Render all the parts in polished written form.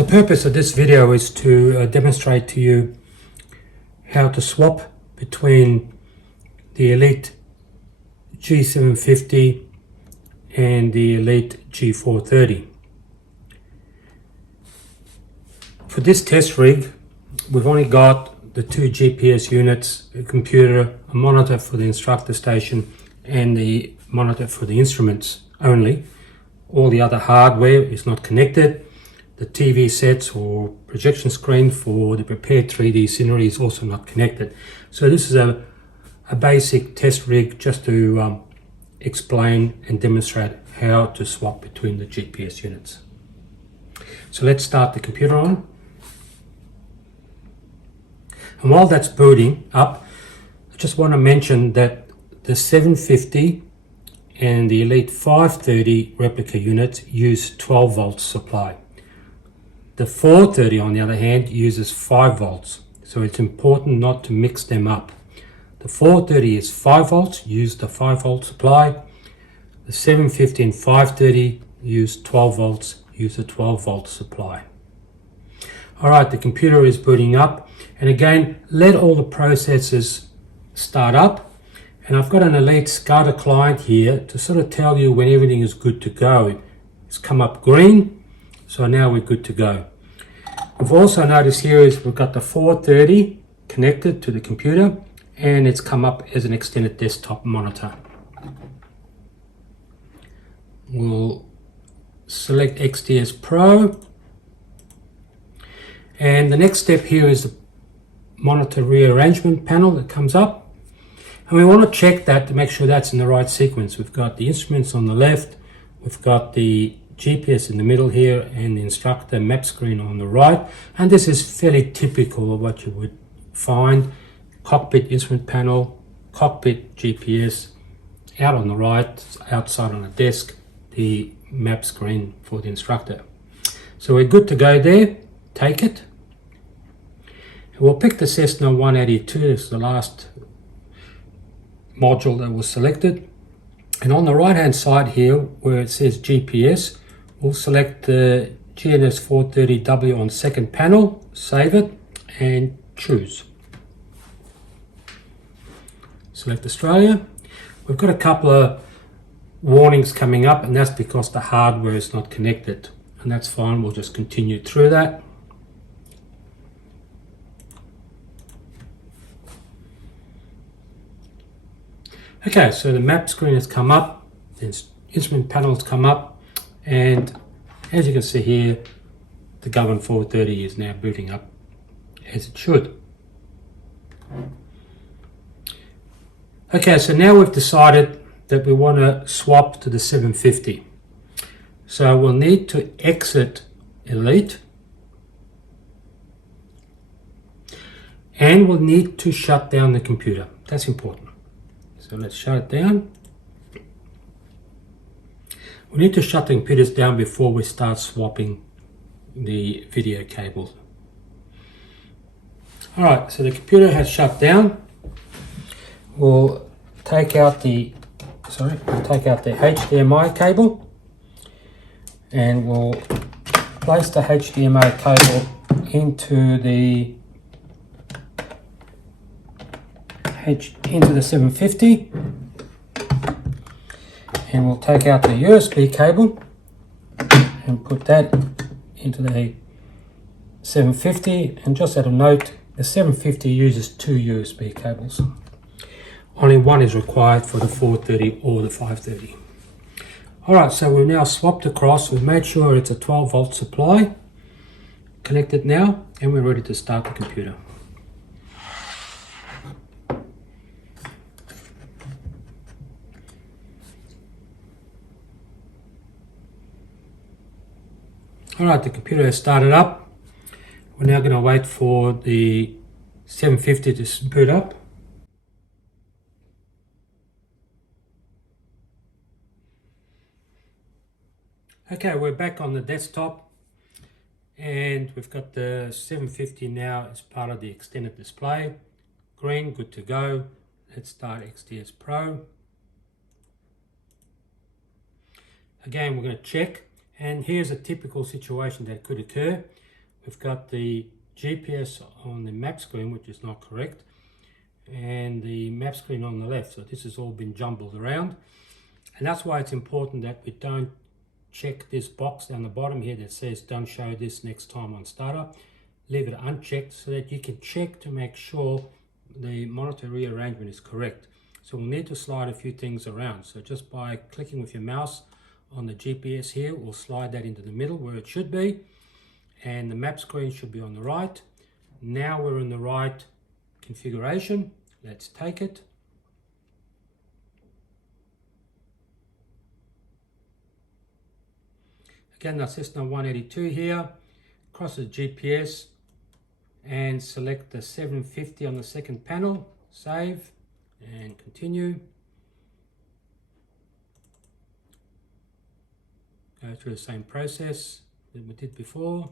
The purpose of this video is to demonstrate to you how to swap between the ELITE G750 and the ELITE G430. For this test rig, we've only got the two GPS units, a computer, a monitor for the instructor station, and the monitor for the instruments only. All the other hardware is not connected. The TV sets or projection screen for the prepared 3D scenery is also not connected. So this is a basic test rig just to explain and demonstrate how to swap between the GPS units. So let's start the computer on. And while that's booting up, I just want to mention that the 750 and the ELITE 530 replica units use 12 volts supply. The 430 on the other hand uses 5 volts, so it's important not to mix them up. The 430 is 5 volts, use the 5 volt supply. The 750 and 530 use 12 volts, use a 12 volt supply. Alright, the computer is booting up, and again, let all the processes start up. And I've got an ELITE SCADA client here to sort of tell you when everything is good to go. It's come up green, so now we're good to go. We've also noticed here is we've got the 430 connected to the computer, and it's come up as an extended desktop monitor. We'll select XTS Pro, and the next step here is the monitor rearrangement panel that comes up, and we want to check that to make sure that's in the right sequence. We've got the instruments on the left, we've got the GPS in the middle here, and the instructor map screen on the right, and this is fairly typical of what you would find. Cockpit instrument panel, cockpit GPS, out on the right, outside on a desk, the map screen for the instructor. So we're good to go there. Take it. We'll pick the Cessna 182 as the last module that was selected. And on the right hand side here where it says GPS, we'll select the GNS 430W on second panel, save it and choose. Select Australia. We've got a couple of warnings coming up, and that's because the hardware is not connected, and that's fine. We'll just continue through that. Okay, so the map screen has come up, the instrument panel has come up, and as you can see here, the Govern 430 is now booting up as it should. Okay, so now we've decided that we want to swap to the 750. So we'll need to exit ELITE, and we'll need to shut down the computer. That's important. So let's shut it down. We need to shut the computers down before we start swapping the video cables. Alright, so the computer has shut down. We'll take out the HDMI cable, and we'll place the HDMI cable into the 750, and we'll take out the USB cable and put that into the 750. And just as a note, the 750 uses two USB cables. Only one is required for the 430 or the 530. Alright, so we've now swapped across. We've made sure it's a 12 volt supply. Connected now, and we're ready to start the computer. Alright, the computer has started up. We're now going to wait for the 750 to boot up. Okay, we're back on the desktop, and we've got the 750 now as part of the extended display. Green, good to go. Let's start XTS Pro. Again, we're going to check, and here's a typical situation that could occur. we've got the GPS on the map screen, which is not correct, and the map screen on the left. So this has all been jumbled around, and that's why it's important that we don't check this box down the bottom here that says don't show this next time on startup. Leave it unchecked so that you can check to make sure the monitor rearrangement is correct. So we'll need to slide a few things around. So just by clicking with your mouse on the GPS here, we'll slide that into the middle where it should be, and the map screen should be on the right. Now we're in the right configuration. Let's take it. Again, that's Cessna 182 here. Cross the GPS and select the 750 on the second panel. Save and continue. Go through the same process that we did before.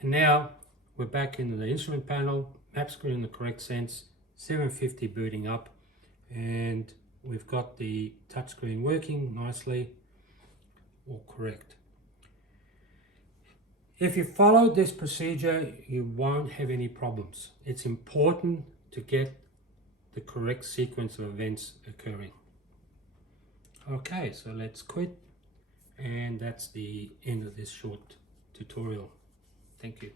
And now we're back into the instrument panel, map screen in the correct sense, 750 booting up, and we've got the touchscreen working nicely, all correct. If you follow this procedure, you won't have any problems. It's important to get the correct sequence of events occurring. Okay, so let's quit, and that's the end of this short tutorial. Thank you.